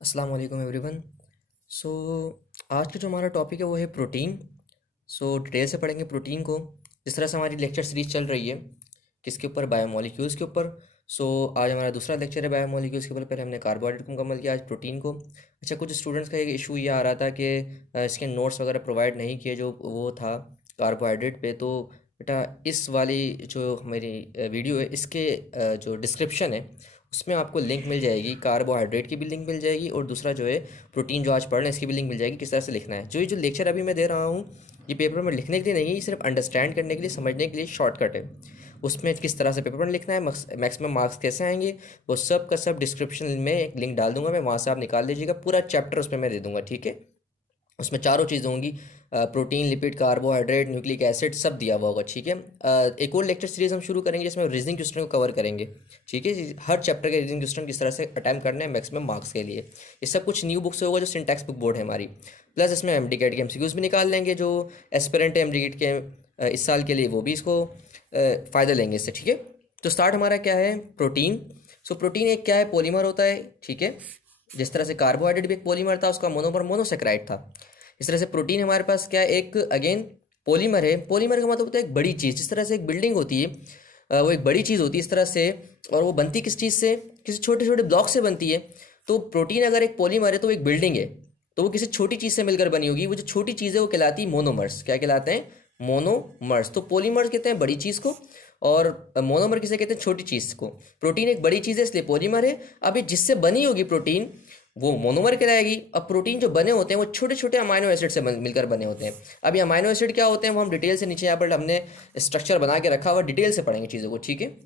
अस्सलाम वालेकुम एवरीवन। सो आज का जो हमारा टॉपिक है वो है प्रोटीन। डिटेल से पढ़ेंगे प्रोटीन को। जिस तरह से हमारी लेक्चर सीरीज चल रही है किसके ऊपर, बायोमोलिक्यूल्स के ऊपर। आज हमारा दूसरा लेक्चर है बायोमोलिक्यूल्स के ऊपर। पहले हमने कार्बोहाइड्रेट को मुकम्मल किया, आज प्रोटीन को। अच्छा, कुछ स्टूडेंट्स का एक इशू ये आ रहा था कि इसके नोट्स वगैरह प्रोवाइड नहीं किए जो वो था कार्बोहाइड्रेट पे। तो बेटा इस वाली जो मेरी वीडियो है इसके जो डिस्क्रिप्शन है उसमें आपको लिंक मिल जाएगी, कार्बोहाइड्रेट की भी लिंक मिल जाएगी और दूसरा जो है प्रोटीन जो आज पढ़ रहे हैं इसकी भी लिंक मिल जाएगी, किस तरह से लिखना है। ये जो लेक्चर अभी मैं दे रहा हूँ ये पेपर में लिखने के लिए नहीं है, ये सिर्फ अंडरस्टैंड करने के लिए, समझने के लिए शॉर्टकट है। उसमें किस तरह से पेपर में लिखना है, मैक्सिमम मार्क्स कैसे आएंगे, वो सब का सब डिस्क्रिप्शन में एक लिंक डाल दूंगा मैं, वहाँ से आप निकाल लीजिएगा। पूरा चैप्टर उसमें मैं दे दूंगा, ठीक है। उसमें चारों चीज़ें होंगी, protein, lipid, carbohydrate, nucleic acid, सब दिया हुआ होगा, ठीक है। एक और लेक्चर सीरीज हम शुरू करेंगे जिसमें रीजनिंग क्वेश्चन को कवर करेंगे, ठीक है। हर चैप्टर के रीजनिंग क्वेश्चन किस तरह से अटैम्प्ट करने हैं मैक्सिमम मार्क्स के लिए। ये सब कुछ न्यू बुक से होगा जो सिंटैक्स बुक बोर्ड है हमारी। प्लस इसमें एमडीकेट के एमसीक्यूज भी निकाल लेंगे, जो एस्पिरेंट है एमडीकेट के इस साल के लिए, वो भी इसको फ़ायदा लेंगे इससे, ठीक है। तो स्टार्ट हमारा क्या है, प्रोटीन। प्रोटीन एक क्या है, पॉलीमर होता है, ठीक है। जिस तरह से कार्बोहाइड्रेट भी एक पॉलीमर था, उसका मोनोमर मोनोसेक्राइड था। इस तरह से प्रोटीन हमारे पास क्या है, एक अगेन पॉलीमर है। पॉलीमर का मतलब होता है एक बड़ी चीज़। जिस तरह से एक बिल्डिंग होती है वो एक बड़ी चीज़ होती है इस तरह से, और वो बनती किस चीज़ से, किसी छोटे छोटे ब्लॉक से बनती है। तो प्रोटीन अगर एक पॉलीमर है तो वो एक बिल्डिंग है, तो वो किसी छोटी चीज़ से मिलकर बनी होगी। वो जो छोटी चीज़ है वो कहलाती है मोनोमर्स। क्या कहलाते हैं, मोनोमर्स। तो पॉलीमर्स कहते हैं बड़ी चीज़ को, और मोनोमर किसे कहते हैं, छोटी चीज़ को। प्रोटीन एक बड़ी चीज़ है इसलिए पॉलीमर है। अब ये जिससे बनी होगी प्रोटीन वो मोनोमर कहलाएगी। अब प्रोटीन जो बने होते हैं वो छोटे छोटे अमाइनो एसिड से मिलकर बने होते हैं। अब ये अमाइनो एसिड क्या होते हैं वो हम डिटेल से नीचे यहाँ पर हमने स्ट्रक्चर बना के रखा हुआ, डिटेल से पढ़ेंगे चीज़ों को, ठीक है।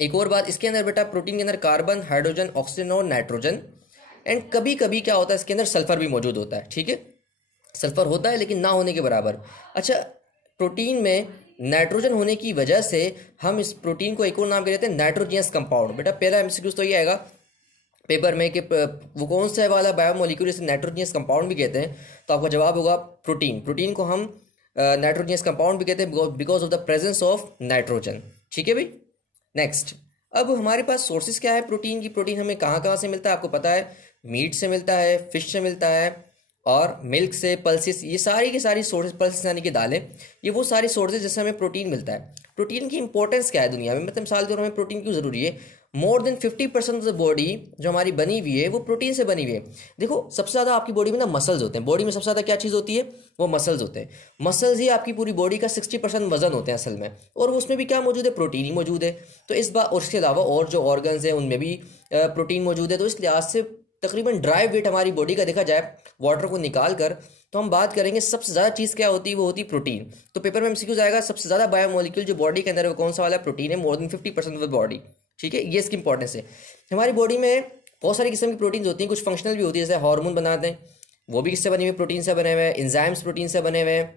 एक और बात, इसके अंदर बेटा प्रोटीन के अंदर कार्बन, हाइड्रोजन, ऑक्सीजन और नाइट्रोजन, एंड कभी कभी क्या होता है इसके अंदर सल्फर भी मौजूद होता है, ठीक है। सल्फर होता है लेकिन ना होने के बराबर। अच्छा, प्रोटीन में नाइट्रोजन होने की वजह से हम इस प्रोटीन को एक और नाम कहते हैं नाइट्रोजियस कंपाउंड। बेटा पहला एमसीक्यू तो ये आएगा पेपर में कि वो कौन सा वाला बायोमोलिक्यूल इसे नाइट्रोजियस कंपाउंड भी कहते हैं। तो आपका जवाब होगा प्रोटीन। प्रोटीन को हम नाइट्रोजियस कंपाउंड भी कहते हैं because of the presence of nitrogen, ठीक है भाई। नेक्स्ट, अब हमारे पास सोर्सेज क्या है प्रोटीन की। प्रोटीन हमें कहाँ कहाँ से मिलता है आपको पता है, मीट से मिलता है, फिश से मिलता है, और मिल्क से, पल्सेस, ये सारी की सारी सोर्सेज, पल्सेस यानी कि दालें, ये वो सारी सोर्सेज जिससे हमें प्रोटीन मिलता है। प्रोटीन की इंपॉर्टेंस क्या है दुनिया में, मतलब मिसाल के तौर पर हमें प्रोटीन क्यों ज़रूरी है। More than 50% of the body जो हमारी बनी हुई है वो प्रोटीन से बनी हुई है। देखो सबसे ज़्यादा आपकी बॉडी में ना मसल्स होते हैं। बॉडी में सबसे ज़्यादा क्या चीज़ होती है, वो मसल्स होते हैं। मसल्स ही आपकी पूरी बॉडी का 60% वजन होते हैं असल में, और उसमें भी क्या मौजूद है, प्रोटीन ही मौजूद है। तो इस बार, और इसके अलावा और जो ऑर्गन्स हैं उनमें भी प्रोटीन मौजूद है। तो इस लिहाज से तकरीबन ड्राई वेट हमारी बॉडी का देखा जाए वाटर को निकाल कर, तो हम बात करेंगे सबसे ज़्यादा चीज़ क्या होती है, वो होती है प्रोटीन। तो पेपर में एमसीक्यू जाएगा सबसे ज़्यादा बायोमोलिक्यूल जो बॉडी के अंदर है वो कौन सा वाला, प्रोटीन है, more than 50% of the body, ठीक है। ये इसकी इंपॉर्टेंस है। हमारी बॉडी में बहुत सारी किस्म की प्रोटीन्स होती हैं, कुछ फंक्शनल भी होती है, जैसे हार्मोन बनाते हैं वो भी किससे बने हुए, प्रोटीन से बने हुए हैं। इंजाइम्स प्रोटीन से बने हुए हैं,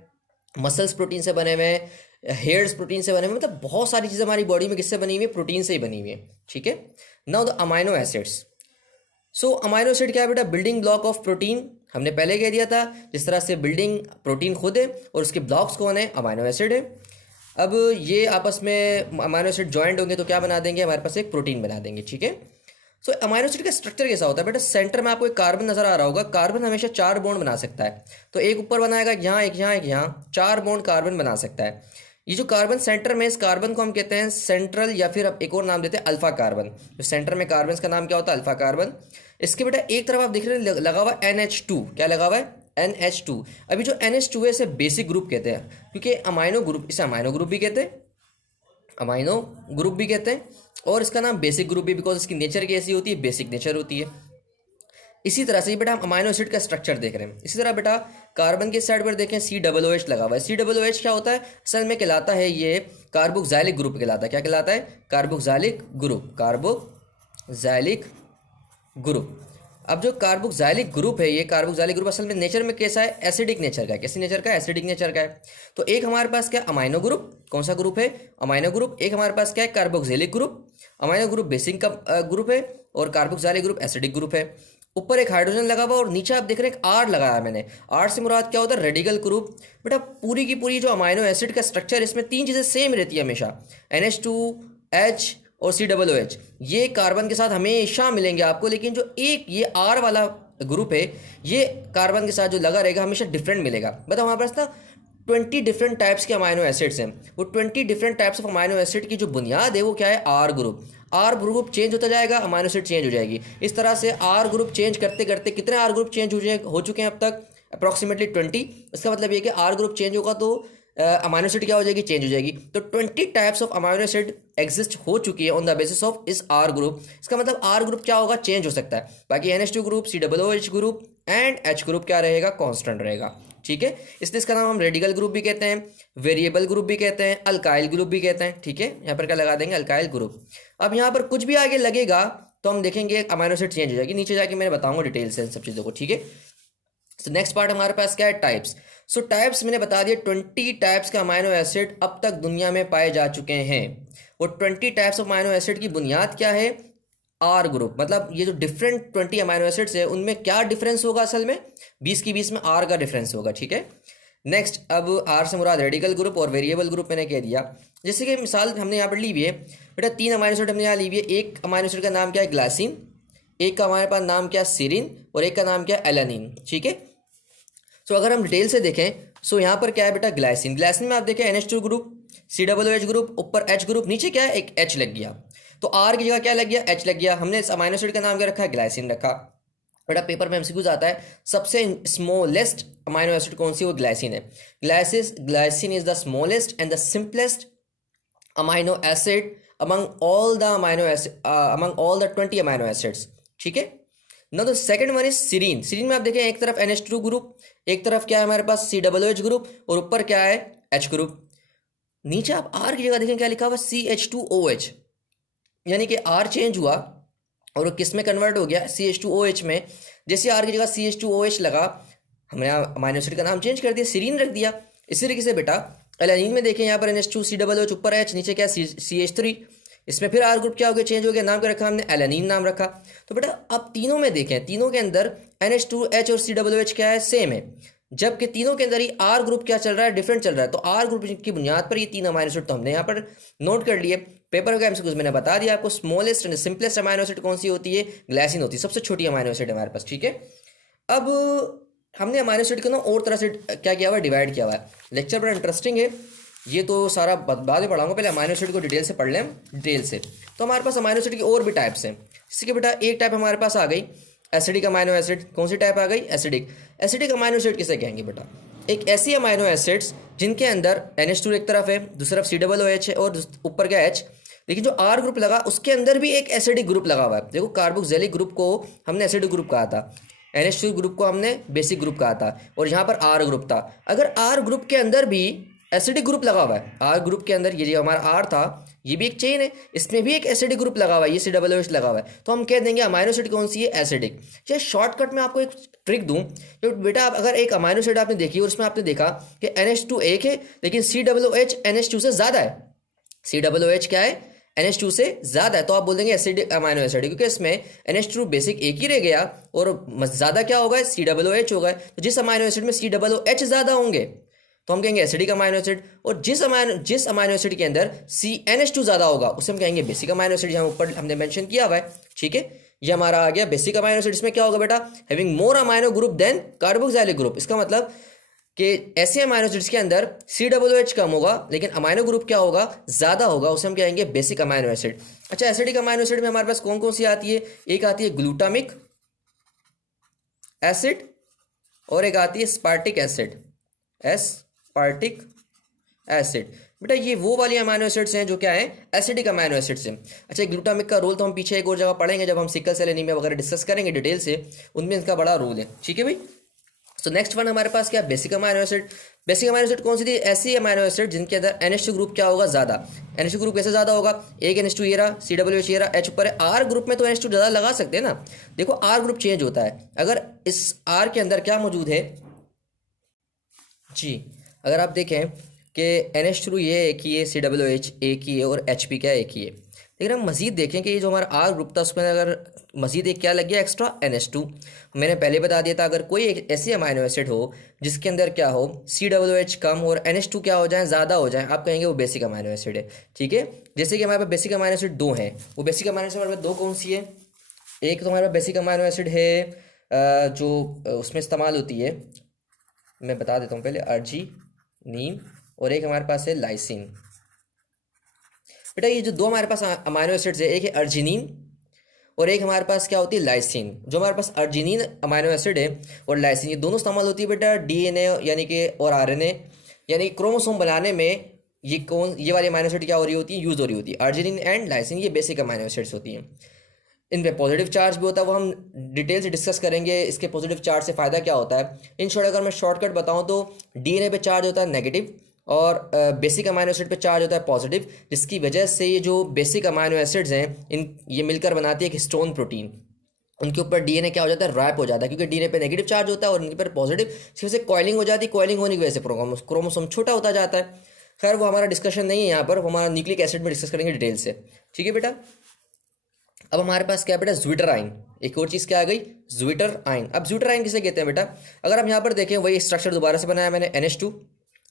मसल्स प्रोटीन से बने हुए हैं, हेयर्स प्रोटीन से बने हुए हैं। मतलब बहुत सारी चीज़ें हमारी बॉडी में किससे बनी हुई है, प्रोटीन से ही बनी हुई है, ठीक है। Now the amino acids. Amino acid क्या है बेटा, बिल्डिंग ब्लॉक ऑफ प्रोटीन। हमने पहले कह दिया था जिस तरह से बिल्डिंग प्रोटीन खुद है और उसके ब्लॉक्स कौन है, अमाइनो एसिड है। अब ये आपस में अमाइनो एसिड ज्वाइंट होंगे तो क्या बना देंगे, हमारे पास एक प्रोटीन बना देंगे, ठीक है। अमाइनो एसिड का स्ट्रक्चर कैसा होता है बेटा, सेंटर में आपको एक कार्बन नजर आ रहा होगा। कार्बन हमेशा 4 बॉन्ड बना सकता है, तो एक ऊपर बनाएगा, यहाँ एक, यहाँ एक, यहाँ 4 बॉन्ड कार्बन बना सकता है। ये जो कार्बन सेंटर में, इस कार्बन को हम कहते हैं सेंट्रल, या फिर अब एक और नाम देते हैं अल्फा कार्बन। जो सेंटर में कार्बन का नाम क्या होता है, अल्फा कार्बन। इसके बेटा एक तरफ आप देख रहे हैं लगा हुआ NH2, क्या लगा हुआ है, NH2। अभी जो NH2 है इसे बेसिक ग्रुप कहते हैं, क्योंकि अमाइनो ग्रुप, इसे अमाइनो ग्रुप भी कहते हैं, अमाइनो ग्रुप भी कहते हैं, और इसका नाम बेसिक ग्रुप भी, बिकॉज इसकी नेचर कैसी होती है, बेसिक नेचर होती है। इसी तरह से बेटा हम अमाइनो एसिड का स्ट्रक्चर देख रहे हैं। इसी तरह बेटा कार्बन के साइड पर देखें COOH लगा हुआ है। COOH क्या होता है, असल में कहलाता है ये कार्बोक्सिलिक ग्रुप कहलाता है। क्या कहलाता है, कार्बोक्सिलिक ग्रुप, कार्बोक्सिलिक ग्रुप। अब जो कार्बोक्सिलिक ग्रुप है, ये कार्बोक्सिलिक ग्रुप असल में नेचर में कैसा है, एसिडिक नेचर का है। कैसी नेचर का है, एसिडिक नेचर का है। तो एक हमारे पास क्या, अमाइनो ग्रुप, कौन सा ग्रुप है, अमाइनो ग्रुप। एक हमारे पास क्या है, carboxylic group. Amino group basic का ग्रुप है और कार्बोक्सिलिक ग्रुप एसिडिक ग्रुप है। ऊपर एक हाइड्रोजन लगा हुआ और नीचे आप देख रहे हैं एक R लगाया मैंने। R से मुराद क्या होता है, रेडिकल ग्रुप। बेटा पूरी की पूरी जो अमाइनो एसिड का स्ट्रक्चर, इसमें 3 चीज़ें सेम रहती है हमेशा, NH2, H और COOH, ये कार्बन के साथ हमेशा मिलेंगे आपको, लेकिन जो एक ये R वाला ग्रुप है ये कार्बन के साथ जो लगा रहेगा हमेशा डिफरेंट मिलेगा। मतलब हमारे पास ना 20 डिफरेंट टाइप्स के अमाइनो एसिड्स हैं। वो 20 different types of amino acid की जो बुनियाद है वो क्या है, R group. R group change होता जाएगा, अमाइनो एसिड चेंज हो जाएगी। इस तरह से R ग्रुप चेंज करते करते कितने R ग्रुप चेंज हो चुके हैं अब तक, अप्रॉक्सीमेटली 20। इसका मतलब ये कि R ग्रुप चेंज होगा तो अमाइनो एसिड क्या हो जाएगी, चेंज हो जाएगी। तो 20 types of amino acid exist हो चुकी है ऑन द बेसिस ऑफ इस R ग्रुप। इसका मतलब R ग्रुप क्या होगा, चेंज हो सकता है। बाकी NH2 group, COOH group and H group क्या रहेगा, कांस्टेंट रहेगा। ठीक है, इसलिए इसका नाम हम रेडिकल ग्रुप भी कहते हैं, वेरिएबल ग्रुप भी कहते हैं, अल्काइल ग्रुप भी कहते हैं। ठीक है, यहाँ पर क्या लगा देंगे, अल्काइल ग्रुप। अब यहाँ पर कुछ भी आगे लगेगा तो हम देखेंगे अमाइनो एसिड चेंज हो जाएगी। नीचे जाके मैं बताऊंगा डिटेल से इन सब चीज़ों को। ठीक है, तो नेक्स्ट पार्ट हमारे पास क्या है, टाइप्स। सो टाइप्स मैंने बता दिया, 20 टाइप्स का अमाइनो एसिड अब तक दुनिया में पाए जा चुके हैं। वो 20 टाइप्स ऑफ अमाइनो एसिड की बुनियाद क्या है, R ग्रुप। मतलब ये जो डिफरेंट 20 अमाइनो एसिड्स है उनमें क्या डिफरेंस होगा, असल में 20 की 20 में R का डिफरेंस होगा। ठीक है, नेक्स्ट, अब R से मुराद रेडिकल ग्रुप और वेरिएबल ग्रुप मैंने कह दिया। जैसे कि मिसाल हमने यहाँ पर ली हुई है बेटा, 3 अमाइनो एसिड हमने यहाँ ली हुई है। एक अमाइनो एसिड का नाम क्या है, ग्लाइसिन, एक का हमारे पास नाम क्या है, सीरिन, और एक का नाम क्या है, एलानिन। ठीक है, तो अगर हम डिटेल से देखें सो यहाँ पर क्या है बेटा, ग्लाइसिन। ग्लाइसिन में आप देखें NH2 ग्रुप, COOH ग्रुप, ऊपर H ग्रुप, नीचे क्या है, एक H लग गया। तो R की जगह क्या लग गया, H लग गया। हमने इस अमाइनो एसिड का नाम क्या रखा है, ग्लाइसिन रखा। बेटा पेपर में MCQs आता है, सबसे स्मॉलेस्ट अमाइनो एसिड कौन सी, वो ग्लाइसिन है। Glycine is the smallest and the simplest amino acid among all the 20 amino acids. ठीक है, ना तो second one is serine. Serine में आप देखें एक तरफ NH2 ग्रुप, एक तरफ क्या है हमारे पास COOH ग्रुप, और ऊपर क्या है, H ग्रुप। नीचे आप R की जगह देखें क्या लिखा हुआ, CH2OH, यानी कि R चेंज हुआ और वो किस में कन्वर्ट हो गया, CH2OH में। जैसे R की जगह CH2OH लगा, हमने अमाइनो एसिड का नाम चेंज कर दिया, सीरीन रख दिया। इसी तरीके से बेटा एलानिन में देखें, यहाँ पर NH2 COOH, ऊपर H, नीचे क्या CH3। इसमें फिर R ग्रुप क्या हो गया, चेंज हो गया, नाम क्या रखा हमने, एलानिन नाम रखा। तो बेटा अब तीनों में देखें, तीनों के अंदर NH2H और COOH क्या है, सेम है, जबकि तीनों के अंदर ही R ग्रुप क्या चल रहा है, डिफरेंट चल रहा है। तो R ग्रुप की बुनियाद पर ये 3 अमाइनो एसिड तो हमने यहाँ पर नोट कर लिए। पेपर का MCQs मैंने बता दिया आपको, smallest and simplest amino acid कौन सी होती है, ग्लाइसिन होती है, सबसे छोटी अमाइनो एसिड हमारे पास। ठीक है, अब हमने अमाइनो एसिड को ना और तरह से क्या किया हुआ है, डिवाइड किया हुआ है। लेक्चर बड़ा इंटरेस्टिंग है, ये तो सारा बाद में पढ़ाऊंगा, पहले अमाइनो एसिड को डिटेल से पढ़ लें डिटेल से। तो हमारे पास अमाइनो एसिड की और भी टाइप्स हैं। जैसे कि बेटा एक टाइप हमारे पास आ गई एसिडिक अमाइनो एसिड। कौन सी टाइप आ गई, एसिडिक। एसिडिक अमाइनो एसिड किसे कहेंगे बेटा, एक ऐसी अमाइनो एसिड्स जिनके अंदर NH2 एक तरफ है, दूसरी तरफ COOH है और ऊपर क्या H, लेकिन जो R ग्रुप लगा उसके अंदर भी एक एसिडिक ग्रुप लगा हुआ है। देखो कार्बोक्सिलिक ग्रुप को हमने एसिडिक ग्रुप कहा था, NH2 ग्रुप को हमने बेसिक ग्रुप कहा था, और यहाँ पर R ग्रुप था। अगर R ग्रुप के अंदर भी एसिडिक ग्रुप लगा हुआ है, R ग्रुप के अंदर ये जो हमारा R था ये भी एक चेन है, इसमें भी एक एसिडिक ग्रुप लगा हुआ है, ये COOH लगा हुआ है, तो हम कह देंगे अमाइनो एसिड कौन सी है, एसिडिक। चाहे शॉर्टकट में आपको एक ट्रिक दूं, तो बेटा आप अगर एक अमाइनो एसिड आपने देखी और उसमें आपने देखा कि NH2 एक है लेकिन COOH NH2 से ज्यादा है, COOH क्या है, NH2 से ज्यादा है, तो आप बोल देंगे एसिडिक अमाइनो एसिड, क्योंकि इसमें NH2 बेसिक एक ही रह गया और ज्यादा क्या होगा, COOH होगा। तो जिस अमाइनो एसिड में COOH ज्यादा होंगे तो हम कहेंगे एसिडिक अमाइनो एसिड, और जिस अमाइनो एसिड के अंदर NH2 ज्यादा होगा उसे हम कहेंगे बेसिक अमाइनो एसिड, यहाँ ऊपर हमने मेंशन किया हुआ है। ठीक है, ये हमारा आ गया बेसिक अमाइनो एसिड। इसमें क्या होगा बेटा, having more amino group than carboxylic group. इसका मतलब कि ऐसे अमाइनो एसिड्स के अंदर COOH कम होगा लेकिन अमाइनो ग्रुप क्या होगा, ज्यादा होगा, उसे हम कहेंगे बेसिक अमाइनो एसिड। अच्छा, एसिडिक अमाइनो एसिड में हमारे पास कौन कौन सी आती है, एक आती है ग्लूटामिक एसिड और एक आती है स्पार्टिक एसिड, एस्पार्टिक एसिड। बेटा ये वो वाली अमाइनो एसिड्स हैं जो क्या है, एसिडिक अमाइनो एसिड्स हैं। अच्छा, ग्लूटामिक का रोल तो हम पीछे एक और जगह पढ़ेंगे जब हम सिकल सेल एनीमिया वगैरह डिस्कस करेंगे डिटेल से, उनमें इसका बड़ा रोल है। ठीक है भाई, तो नेक्स्ट वन हमारे पास क्या, basic amino acid. Basic amino acid कौन सी थी, ऐसी अमाइनो एसिड जिनके अंदर NH2 ग्रुप क्या होगा, ज्यादा। NH2 ग्रुप कैसे ज्यादा होगा, एक NH2 ये रहा, COOH ये रहा, H ऊपर है। R ग्रुप में तो NH2 ज्यादा लगा सकते हैं ना। देखो R ग्रुप चेंज होता है, अगर इस R के अंदर क्या मौजूद है जी, अगर आप देखें कि NH2 ये एक ही है, COOH एक ही है और HP क्या एक ही है। लेकिन हम मजीद देखें कि ये जो हमारा आर ग्रुप था उसमें अगर मजीद एक क्या लग गया एक्स्ट्रा NH2। मैंने पहले बता दिया था अगर कोई एक ऐसी अमाइनो एसिड हो जिसके अंदर क्या हो COOH कम और NH2 क्या हो जाए ज़्यादा हो जाए, आप कहेंगे वो बेसिक अमाइनो एसिड है। ठीक है, जैसे कि हमारे पास बेसिक अमाइनो एसिड दो हैं, वो बेसिक अमाइनो एसिड हमारे पास दो कौन सी है? एक तो हमारे पास बेसिक अमाइनो एसिड है जो उसमें इस्तेमाल होती है, मैं बता देता हूँ पहले, अर्जिनीन, और एक हमारे पास है लाइसिन। बेटा ये जो दो हमारे पास अमाइनो एसिड्स है, एक है अर्जिनीन और एक हमारे पास क्या होती है लाइसिन। जो हमारे पास अर्जिनीन अमाइनो एसिड है और लाइसिन, ये दोनों इस्तेमाल होती है बेटा DNA यानी कि और RNA यानी क्रोमोसोम बनाने में। ये वाली अमाइनो एसिड क्या हो रही होती है, यूज़ हो रही होती है। अर्जिनीन एंड लाइसिन ये बेसिक अमाइनो एसिड्स होती हैं। इन पे पॉजिटिव चार्ज भी होता है, वो हम डिटेल से डिस्कस करेंगे इसके पॉजिटिव चार्ज से फ़ायदा क्या होता है। इन शॉर्ट अगर मैं शॉर्टकट बताऊँ तो DNA पे चार्ज होता है नेगेटिव और बेसिक अमाइनो एसिड पे चार्ज होता है पॉजिटिव, जिसकी वजह से ये जो बेसिक अमाइनो एसिड्स हैं ये मिलकर बनाती है एक हिस्टोन प्रोटीन। उनके ऊपर DNA क्या हो जाता है, रैप हो जाता है, क्योंकि DNA पे नेगेटिव चार्ज होता है और इनके पर पॉजिटिव, इसकी वजह से कॉइलिंग हो जाती है। कॉइलिंग होने की वजह से क्रोमोसोम छोटा होता जाता है। खैर वो हमारा डिस्कशन नहीं है यहाँ पर, वो हमारा न्यूक्लिक एसिड में डिस्कस करेंगे डिटेल से। ठीक है बेटा, अब हमारे पास क्या बेटा ज़्विटराइन, एक और चीज़ क्या आ गई, ज़्विटराइन। अब ज़्विटराइन किसे कहते हैं बेटा, अगर हम यहाँ पर देखें वही स्ट्रक्चर दोबारा से बनाया मैंने, NH2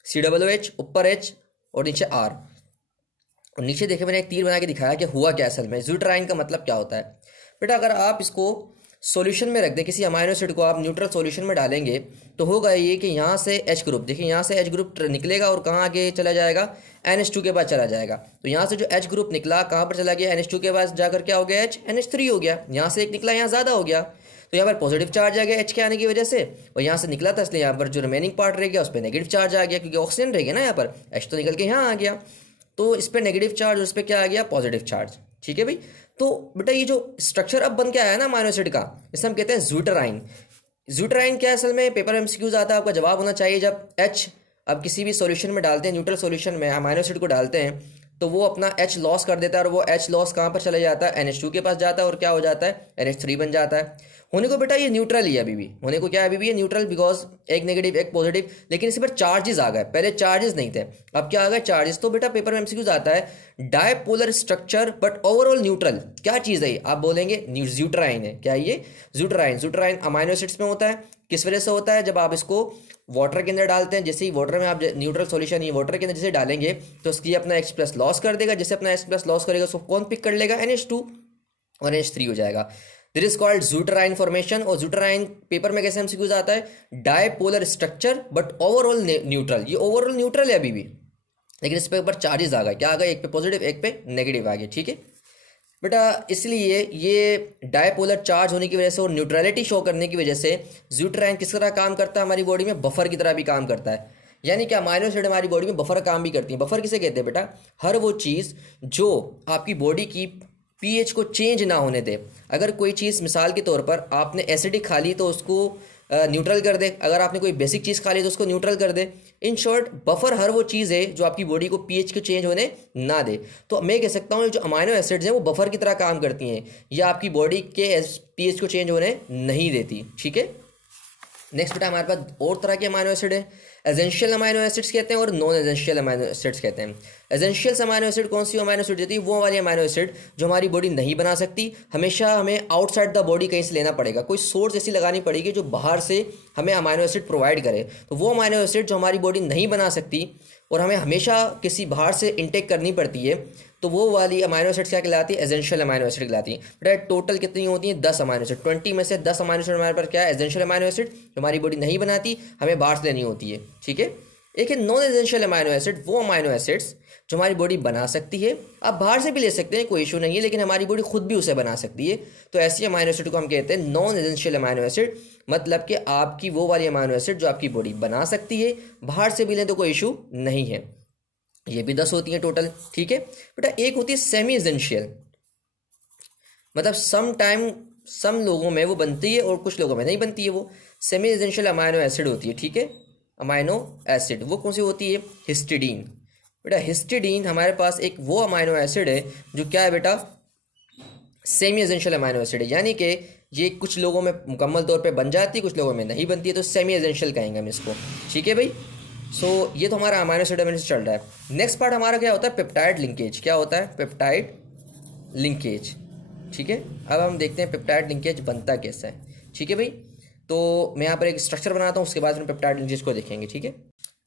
COOH ऊपर H और नीचे R, और नीचे देखे मैंने एक तीर बना के दिखाया कि हुआ क्या असल में, ज़्विटराइन का मतलब क्या होता है। बेटा अगर आप इसको सॉल्यूशन में रख दें, किसी अमाइनो एसिड को आप न्यूट्रल सॉल्यूशन में डालेंगे तो होगा ये कि यहाँ से H ग्रुप, देखिए यहाँ से H ग्रुप निकलेगा और कहाँ आगे चला जाएगा, NH2 के पास चला जाएगा। तो यहाँ से जो H ग्रुप निकला कहाँ पर चला गया, NH2 के पास जाकर क्या हो गया, NH3 हो गया। यहाँ से एक निकला, यहाँ ज़्यादा हो गया, तो यहाँ पर पॉजिटिव चार्ज आ गया H के आने की वजह से, और यहाँ से निकला था इसलिए यहाँ पर जो रिमेनिंग पार्ट रह गया उस पर नेगेटिव चार्ज आ गया, क्योंकि ऑक्सीजन रह गया ना यहाँ पर, H तो निकल के यहाँ आ गया, तो इस पर नेगेटिव चार्ज और इस पर क्या आ गया, पॉजिटिव चार्ज। ठीक है भाई, तो बेटा ये जो स्ट्रक्चर अब बन के आया ना अमाइनो एसिड का, इसे हम कहते हैं ज़्विटराइन। ज़्विटराइन क्या है असल में, पेपर में MCQs आता है, आपका जवाब होना चाहिए जब H अब किसी भी सॉल्यूशन में डालते हैं, न्यूट्रल सॉल्यूशन में अमाइनो एसिड को डालते हैं, तो वो अपना H लॉस कर देता है और वो H लॉस कहाँ पर चला जाता है, NH2 के पास जाता है और क्या हो जाता है, NH3 बन जाता है। होने को बेटा ये न्यूट्रल ही है अभी भी, होने को क्या है अभी भी ये न्यूट्रल, बिकॉज एक नेगेटिव एक पॉजिटिव, लेकिन इसी पर चार्जेस आ गए, पहले चार्जेस नहीं थे, अब क्या आ गए, चार्जेस। तो बेटा पेपर में MCQs आता है dipolar structure but overall neutral, क्या चीज़ है, आप बोलेंगे ज़्विटराइन है। क्या ये ज़्विटराइन, ज़्विटराइन अमाइनो एसिड्स में होता है। किस वजह से होता है, जब आप इसको वाटर के अंदर डालते हैं, जैसे ही वाटर में आप न्यूट्रल सॉल्यूशन ये वाटर के अंदर जैसे डालेंगे तो उसकी अपना H+ लॉस कर देगा, जैसे अपना H+ लॉस करेगा उसको कौन पिक कर लेगा, NH2 और NH3 हो जाएगा। This is called zwitterion formation. और ज़्विटराइन पेपर में कैसे MCQs आता है, dipolar structure but overall neutral, ये ओवरऑल न्यूट्रल है अभी भी, लेकिन इस पे ऊपर चार्जेस आ गए, क्या आ गए, एक पे पॉजिटिव एक पे नेगेटिव आ गया। ठीक है बेटा, इसलिए ये डायपोलर चार्ज होने की वजह से और न्यूट्रलिटी शो करने की वजह से ज़्विटराइन किस तरह काम करता है, हमारी बॉडी में बफर की तरह भी काम करता है। यानी कि अमाइनो एसिड हमारी बॉडी में बफर काम भी करती है। बफर किसे कहते हैं बेटा, हर वो चीज़ जो आपकी बॉडी की pH को चेंज ना होने दे। अगर कोई चीज़ मिसाल के तौर पर आपने एसिडिक खा ली तो उसको न्यूट्रल कर दे, अगर आपने कोई बेसिक चीज़ खा ली तो उसको न्यूट्रल कर दे। इन शॉर्ट बफर हर वो चीज़ है जो आपकी बॉडी को pH को चेंज होने ना दे। तो मैं कह सकता हूँ जो अमाइनो एसिड्स हैं वो बफर की तरह काम करती हैं, या आपकी बॉडी के pH को चेंज होने नहीं देती। ठीक है, नेक्स्ट बेटा हमारे पास और तरह के अमाइनो एसिड है, एसेंशियल अमाइनो एसिड्स कहते हैं और नॉन एसेंशियल अमाइनो एसिड्स कहते हैं। एसेंशियल अमाइनो एसिड कौन सी अमाइनो एसिड देती है, वो वाली अमाइनो एसिड जो हमारी बॉडी नहीं बना सकती, हमेशा हमें आउटसाइड द बॉडी कहीं से लेना पड़ेगा, कोई सोर्स ऐसी लगानी पड़ेगी जो बाहर से हमें अमाइनो एसिड प्रोवाइड करे। तो वो अमाइनो एसिड जो हमारी बॉडी नहीं बना सकती और हमें हमेशा किसी बाहर से इंटेक करनी पड़ती है, तो वो वाली अमाइनो एसिड्स क्या कहलाती है, एसेंशियल अमाइनो एसिड कहलाती है। बेटा टोटल कितनी होती हैं, 10 अमाइनो एसिड, 20 में से 10 अमाइनो एसिड हमारे पास क्या है, एसेंशियल अमाइनो एसिड जो हमारी बॉडी नहीं बनाती, हमें बाहर से लेनी होती है। ठीक है, एक है नॉन एसेंशियल अमाइनो एसिड, वो अमाइनो एसिड्स जो हमारी बॉडी बना सकती है, आप बाहर से भी ले सकते हैं, कोई इशू नहीं है, लेकिन हमारी बॉडी खुद भी उसे बना सकती है। तो ऐसी अमाइनो एसिड को हम कहते हैं नॉन एसेंशियल अमाइनो एसिड, मतलब कि आपकी वो वाली अमाइनो एसिड जो आपकी बॉडी बना सकती है, बाहर से भी लें तो कोई इशू नहीं है। ये भी 10 होती हैं टोटल। ठीक है बेटा, एक होती है सेमी एसेंशियल, मतलब सम लोगों में वो बनती है और कुछ लोगों में नहीं बनती है, वो सेमी एसेंशियल अमाइनो एसिड होती है। ठीक है, अमाइनो एसिड वो कौन सी होती है, हिस्टिडीन। बेटा हिस्टिडीन हमारे पास एक वो अमाइनो एसिड है जो क्या है बेटा, सेमी एसेंशियल अमाइनो एसिड है, यानी कि ये कुछ लोगों में मुकम्मल तौर पे बन जाती है, कुछ लोगों में नहीं बनती है, तो सेमी एसेंशियल कहेंगे हम इसको। ठीक है भाई, सो ये तो हमारा अमाइनो एसिड में चल रहा है। नेक्स्ट पार्ट हमारा क्या होता है, पेप्टाइड लिंकेज। क्या होता है, पेप्टाइड लिंकेज। ठीक है, अब हम देखते हैं पेप्टाइड लिंकेज बनता कैसा है। ठीक है भाई, तो मैं यहाँ पर एक स्ट्रक्चर बनाता हूँ, उसके बाद हम पेप्टाइड लिंकेज को देखेंगे। ठीक है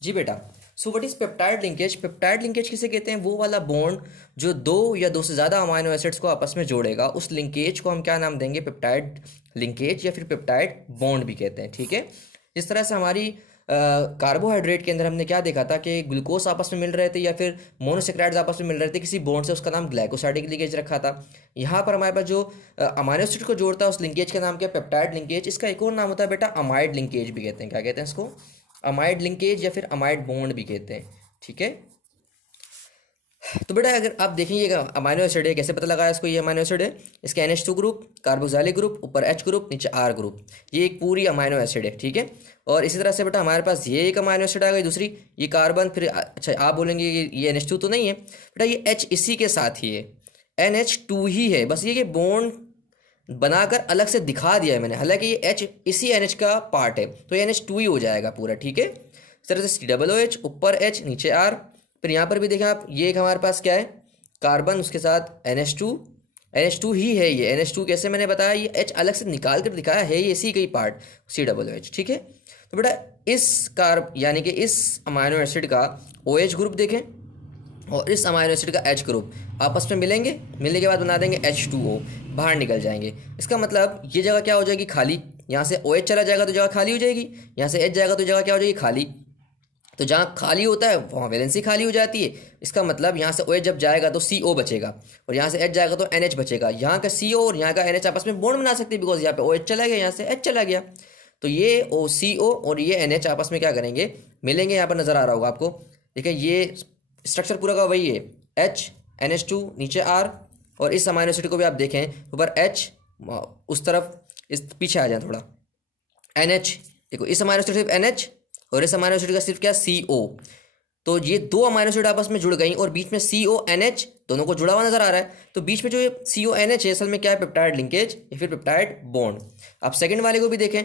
जी बेटा। So what is peptide linkage? Peptide linkage किसे कहते हैं? वो वाला बॉन्ड जो दो या दो से ज़्यादा अमाइनो एसिड्स को आपस में जोड़ेगा, उस लिंकेज को हम क्या नाम देंगे? पेप्टाइड लिंकेज या फिर पेप्टाइड बॉन्ड भी कहते हैं। ठीक है, जिस तरह से हमारी कार्बोहाइड्रेट के अंदर हमने क्या देखा था कि ग्लूकोज आपस में मिल रहे थे या फिर मोनोसेक्राइड्स आपस में मिल रहे थे किसी बॉन्ड से, उसका नाम ग्लाइकोसाइडिक लिंकेज रखा था। यहाँ पर हमारे पास जो अमाइनो एसिड को जोड़ता है उस लिंकेज का नाम क्या? Peptide linkage. इसका एक और नाम होता है बेटा अमाइड लिंकेज भी कहते हैं। क्या कहते हैं इसको? अमाइड लिंकेज या फिर अमाइड बॉन्ड भी कहते हैं। ठीक है, तो बेटा अगर आप देखेंगे अमाइनो एसिड है, कैसे पता लगा इसको ये अमाइनो एसिड है? इसका NH2 ग्रुप, कार्बोक्सिलिक ग्रुप, ऊपर H ग्रुप, नीचे R ग्रुप, ये एक पूरी अमाइनो एसिड है। ठीक है, और इसी तरह से बेटा हमारे पास ये एक अमाइनो एसिड आ गई, दूसरी ये कार्बन, फिर अच्छा आप बोलेंगे ये NH2 तो नहीं है बेटा, ये H इसी के साथ ही है, NH2 ही है, बस ये बॉन्ड बनाकर अलग से दिखा दिया है मैंने, हालांकि ये H इसी NH का पार्ट है, तो ये NH2 ही हो जाएगा पूरा। ठीक है, इस तरह से COOH, ऊपर H, नीचे R। फिर यहाँ पर भी देखें आप, ये एक हमारे पास क्या है? कार्बन, उसके साथ NH2 ही है। ये NH2 कैसे मैंने बताया, ये H अलग से निकाल कर दिखाया है, ये इसी का ही पार्ट COOH। ठीक है, तो बेटा इस यानी कि इस अमाइनो एसिड का OH ग्रुप देखें और इस अमाइनो एसिड का H ग्रुप आपस में मिलेंगे, मिलने के बाद बना देंगे H2O, बाहर निकल जाएंगे। इसका मतलब ये जगह क्या हो जाएगी? खाली। यहाँ से OH चला जाएगा तो जगह खाली हो जाएगी, यहाँ से H जाएगा तो जगह क्या हो जाएगी? खाली। तो जहाँ खाली होता है वहाँ वैलेंसी खाली हो जाती है। इसका मतलब यहाँ से OH जब जाएगा तो CO बचेगा, और यहाँ से H जाएगा तो NH बचेगा। यहाँ का CO और यहाँ का NH आपस में बॉन्ड बना सकते हैं, बिकॉज यहाँ पे OH चला गया, यहाँ से H चला गया, तो ये CO और ये NH आपस में क्या करेंगे? मिलेंगे। यहाँ पर नजर आ रहा होगा आपको, देखिए ये स्ट्रक्चर पूरा का वही है, H, NH2, नीचे R, और इस अमाइनो एसिड को भी आप देखें ऊपर H, उस तरफ इस पीछे आ जाए थोड़ा, NH। देखो इस अमाइनो एसिड सिर्फ NH और इस अमाइनो एसिड का सिर्फ क्या? CO। तो ये दो अमाइनो एसिड आपस में जुड़ गई और बीच में CONH दोनों को जुड़ा हुआ नजर आ रहा है। तो बीच में जो ये CONH है असल में क्या है? पेप्टाइड लिंकेज या फिर पेप्टाइड बॉन्ड। आप सेकंड वाले को भी देखें,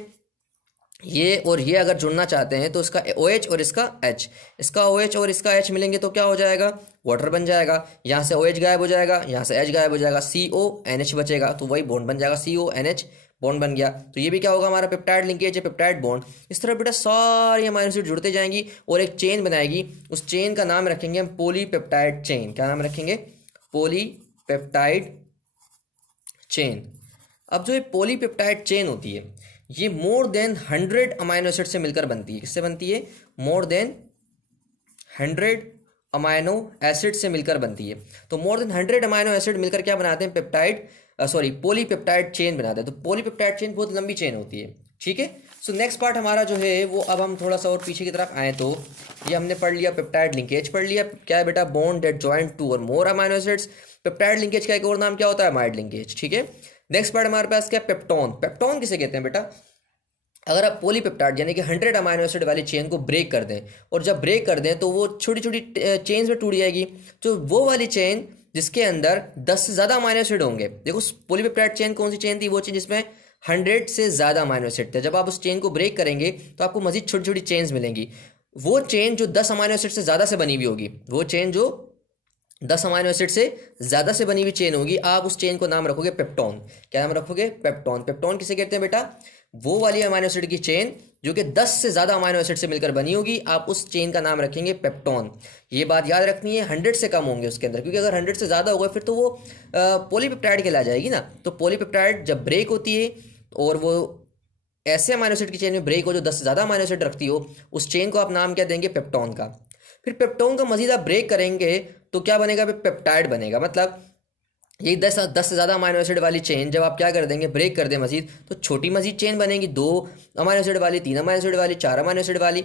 ये और ये अगर जुड़ना चाहते हैं तो इसका OH और इसका H, इसका OH और इसका H मिलेंगे तो क्या हो जाएगा? वाटर बन जाएगा। यहाँ से OH गायब हो जाएगा, यहाँ से H गायब हो जाएगा, CONH बचेगा, तो वही बॉन्ड बन जाएगा, CONH बॉन्ड बन गया। तो ये भी क्या होगा? हमारा पेप्टाइड लिंकेज है, पेप्टाइड बॉन्ड। इस तरह बेटा सारी अमाइनो एसिड जुड़ते जाएंगी और एक चेन बनाएगी, उस चेन का नाम रखेंगे हम पॉलीपेप्टाइड चेन। क्या नाम रखेंगे? Polypeptide chain. अब जो ये पॉलीपेप्टाइड चेन होती है ये मोर देन 100 अमाइनो एसिड से मिलकर बनती है। किससे बनती है? मोर देन 100 अमाइनो एसिड से मिलकर बनती है। तो मोर देन 100 अमाइनो एसिड मिलकर क्या बनाते हैं? पॉलीपेप्टाइड चेन बनाते हैं। तो पॉलीपेप्टाइड चेन बहुत लंबी चेन होती है। ठीक है, सो नेक्स्ट पार्ट हमारा जो है वो, अब हम थोड़ा सा और पीछे की तरफ आए तो ये हमने पढ़ लिया, पेप्टाइड लिंकेज पढ़ लिया। क्या है बेटा? बॉन्ड दैट जॉइन टू और मोर अमाइनो एसिड्स। पेप्टाइड लिंकेज का एक और नाम क्या होता है? Amide linkage. ठीक है, नेक्स्ट पार्ट हमारे पास क्या? पेप्टोन। पेप्टोन किसे कहते हैं बेटा? अगर आप पॉलीपेप्टाइड यानी कि 100 अमाइनो एसिड वाली चेन को ब्रेक कर दें, और जब ब्रेक कर दें तो वो छोटी छोटी चेन्स में टूट जाएगी। तो वो वाली चेन जिसके अंदर 10 से ज़्यादा अमाइनो एसिड होंगे, देखो पॉलीपेप्टाइड चेन कौन सी चेन थी? वो चेन जिसमें 100 से ज़्यादा अमाइनो एसिड थे। जब आप उस चेन को ब्रेक करेंगे तो आपको मजीद छोटी छोटी चेन्स मिलेंगी। वो चेन जो 10 अमाइनो एसिड से ज़्यादा से बनी हुई होगी, वो चेन जो 10 अमाइनो एसिड से ज़्यादा से बनी हुई चेन होगी, आप उस चेन को नाम रखोगे पेप्टोन। क्या नाम रखोगे? पेप्टोन। पेप्टोन किसे कहते हैं बेटा? वो वाली अमाइनो एसिड की चेन जो कि 10 से ज़्यादा अमाइनो एसिड से मिलकर बनी होगी, आप उस चेन का नाम रखेंगे पेप्टोन। ये बात याद रखनी है, 100 से कम होंगे उसके अंदर, क्योंकि अगर 100 से ज़्यादा होगा फिर तो वो पॉलीपेप्टाइड कहला जाएगी ना। तो पॉलीपेप्टाइड जब ब्रेक होती है और वो ऐसे अमाइनो एसिड की चेन में ब्रेक हो जो 10 से ज़्यादा अमाइनो एसिड रखती हो, उस चेन को आप नाम क्या देंगे? पेप्टोन का। फिर पेप्टोन का मजीद आप ब्रेक करेंगे तो क्या बनेगा? पेप्टाइड बनेगा। मतलब ये 10 से ज़्यादा अमाइनो एसिड वाली चेन जब आप क्या कर देंगे? ब्रेक कर दें मजीद, तो छोटी मजीद चेन बनेगी, 2 अमाइनो एसिड वाली, 3 अमाइनो एसिड वाली, 4 अमाइनो एसिड वाली।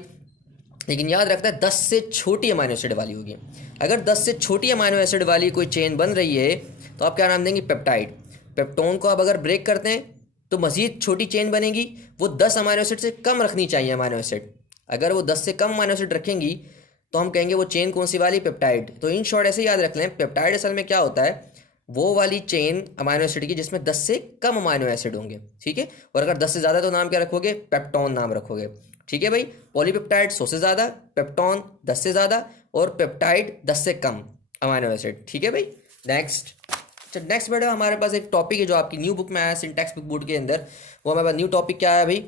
लेकिन याद रखता है 10 से छोटी अमाइनो एसिड वाली होगी। अगर 10 से छोटी अमाइनो एसिड वाली कोई चेन बन रही है तो आप क्या नाम देंगे? पेप्टाइड। पेप्टोन को आप अगर ब्रेक करते हैं तो मजीद छोटी चेन बनेगी, वो 10 अमाइनो एसिड से कम रखनी चाहिए अमाइनो एसिड। अगर वो 10 से कम अमाइनो एसिड रखेंगी तो हम कहेंगे वो चेन कौन सी वाली? पेप्टाइड। तो इन शॉर्ट ऐसे याद रख लें, पेप्टाइड असल में क्या होता है? वो वाली चेन अमाइनो एसिड की जिसमें 10 से कम अमाइनो एसिड होंगे। ठीक है, और अगर 10 से ज़्यादा तो नाम क्या रखोगे? पेप्टोन नाम रखोगे। ठीक है भाई, पॉलीपेप्टाइड 100 से ज़्यादा, पेप्टोन 10 से ज़्यादा, और पेप्टाइड 10 से कम अमाइनो एसिड। ठीक है भाई, नेक्स्ट नेक्स्ट बेटा हमारे पास एक टॉपिक है जो आपकी न्यू बुक में आया सिंटैक्स बुक बोर्ड के अंदर, वो हमारे पास न्यू टॉपिक क्या आया भाई?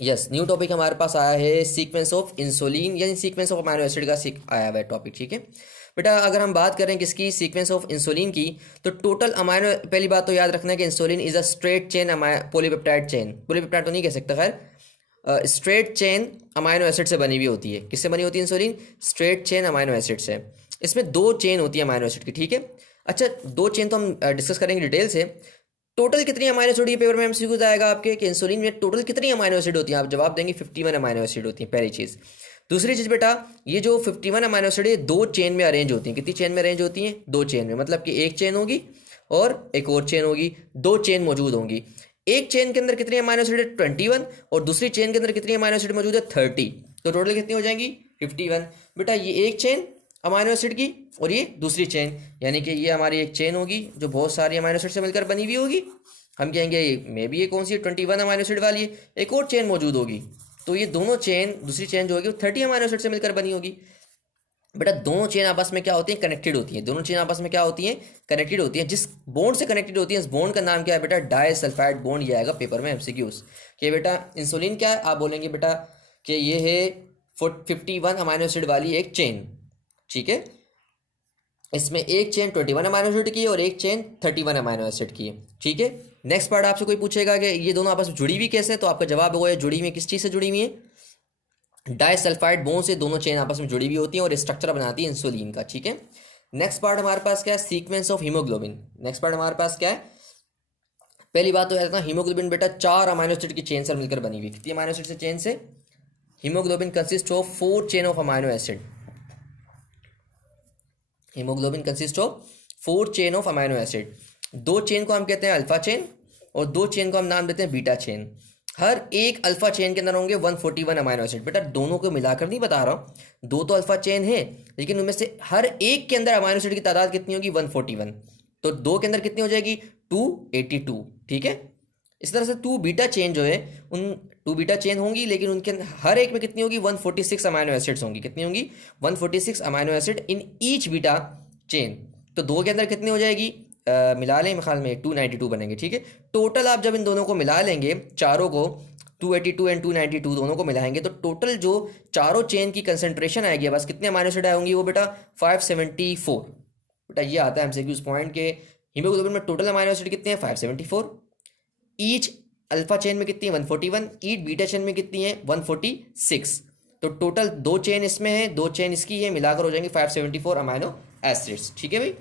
यस, न्यू टॉपिक हमारे पास आया है सीक्वेंस ऑफ इंसुलिन, यानी सीक्वेंस ऑफ अमाइनो एसिड का आया हुआ है टॉपिक, ठीक है बेटा। अगर हम बात करें किसकी, सीक्वेंस ऑफ इंसुलिन की, तो टोटल अमाइनो, पहली बात तो याद रखना है कि insulin is a straight chain polypeptide chain, polypeptide तो नहीं कह सकता खैर, स्ट्रेट चेन अमाइनो एसिड से बनी हुई होती है। किससे बनी होती है insulin? Straight chain amino acid से। इसमें 2 चेन होती है अमाइनो एसिड की, ठीक है। अच्छा, 2 चेन तो हम डिस्कस करेंगे डिटेल से। टोटल कितनी अमाइनो एसिड, ये पेपर में एमसीक्यू आएगा आपके कि इंसुलिन में टोटल कितनी अमाइनो एसिड होती है, आप जवाब देंगे 51 अमाइनो एसिड होती है, पहली चीज़। दूसरी चीज़ बेटा, ये जो 51 अमाइनो एसिड है 2 चेन में अरेंज होती हैं। कितनी चेन में अरेंज होती हैं? 2 चेन में, मतलब कि एक चेन होगी और एक और चेन होगी, 2 चेन मौजूद होंगी। एक चेन के अंदर कितनी अमाइनो एसिड है? 21, और दूसरी चेन के अंदर कितनी अमाइनो एसिड मौजूद है? 30। तो टोटल कितनी हो जाएंगी? 51। बेटा ये एक चेन अमाइनो एसिड की और ये दूसरी चेन, यानी कि ये हमारी एक चेन होगी जो बहुत सारी अमाइनो एसिड से मिलकर बनी हुई होगी। हम कहेंगे मे बी ये कौन सी है? 21 अमाइनो एसिड वाली है। एक और चेन मौजूद होगी, तो ये दोनों चेन, दूसरी चेन जो होगी वो 30 अमाइनो एसिड से मिलकर बनी होगी। बेटा दोनों चेन आपस में क्या होती हैं? कनेक्टेड होती हैं। दोनों चेन आपस में क्या होती हैं? कनेक्टेड होती हैं। जिस बॉन्ड से कनेक्टेड होती है, इस बॉन्ड का नाम क्या है बेटा? Disulphide bond. ये आएगा पेपर में एमसीक्यूज कि बेटा इंसुलिन क्या है, आप बोलेंगे बेटा कि ये है 51 अमाइनो एसिड वाली एक चेन, ठीक है। इसमें एक चेन 21 अमाइनो एसिड की है और एक चेन 31 अमाइनो एसिड की है, ठीक है। नेक्स्ट पार्ट आपसे कोई पूछेगा कि ये दोनों आपस में जुड़ी हुई कैसे, तो आपका जवाब होगा जुड़ी हुई किस चीज़ से जुड़ी हुई है? डाइसल्फाइड बॉन्ड से दोनों चेन आपस में जुड़ी हुई होती हैं और स्ट्रक्चर बनाती है इंसुलिन का, ठीक है। नेक्स्ट पार्ट हमारे पास क्या है? Sequence of haemoglobin. Next part हमारे पास क्या है? पहली बात तो याद रखना, हीमोग्लोबिन बेटा 4 अमाइनो एसिड की चेन से मिलकर बनी हुई। कितनी अमाइनो एसिड से चेन से? Haemoglobin consist of 4 chain of amino acid. Haemoglobin consist of 4 chain of amino acid. 2 chain को हम कहते हैं अल्फा चेन और 2 चेन को हम नाम देते हैं बीटा चेन। हर एक अल्फा चेन के अंदर होंगे 141 अमाइनो एसिड। बेटा दोनों को मिलाकर नहीं बता रहा हूँ, 2 तो अल्फा चेन है, लेकिन उनमें से हर एक के अंदर अमाइनो एसिड की तादाद कितनी होगी? 141। तो 2 के अंदर कितनी हो जाएगी? 282, ठीक है। इस तरह से 2 बीटा चेन जो है, उन 2 बीटा चेन होंगी, लेकिन उनके हर एक में कितनी होगी? 146 अमाइनो एसिड्स होंगी। कितनी होंगी? 146 amino acid in each beta chain. तो 2 के अंदर कितनी हो जाएगी? मिला लें, मेरे ख्याल में 292 बनेंगे, ठीक है। टोटल आप जब इन दोनों को मिला लेंगे, चारों को, 282 एंड 292 दोनों को मिलाएंगे, तो टोटल जो चारों चेन की कंसेंट्रेशन आएगी, बस कितने अमाइनो एसिड आएंगी वो बेटा? 574। बेटा ये आता है हमसे उस पॉइंट के हीमोग्लोबिन में टोटल अमाइनो एसिड कितने हैं? 574। ईच अल्फा चेन में कितनी है? 141। ईच बीटा चेन में कितनी है? 146। तो टोटल 2 चेन इसमें है, 2 चेन इसकी है, मिलाकर हो जाएंगे 574 अमाइनो एसिड्स, ठीक है भाई।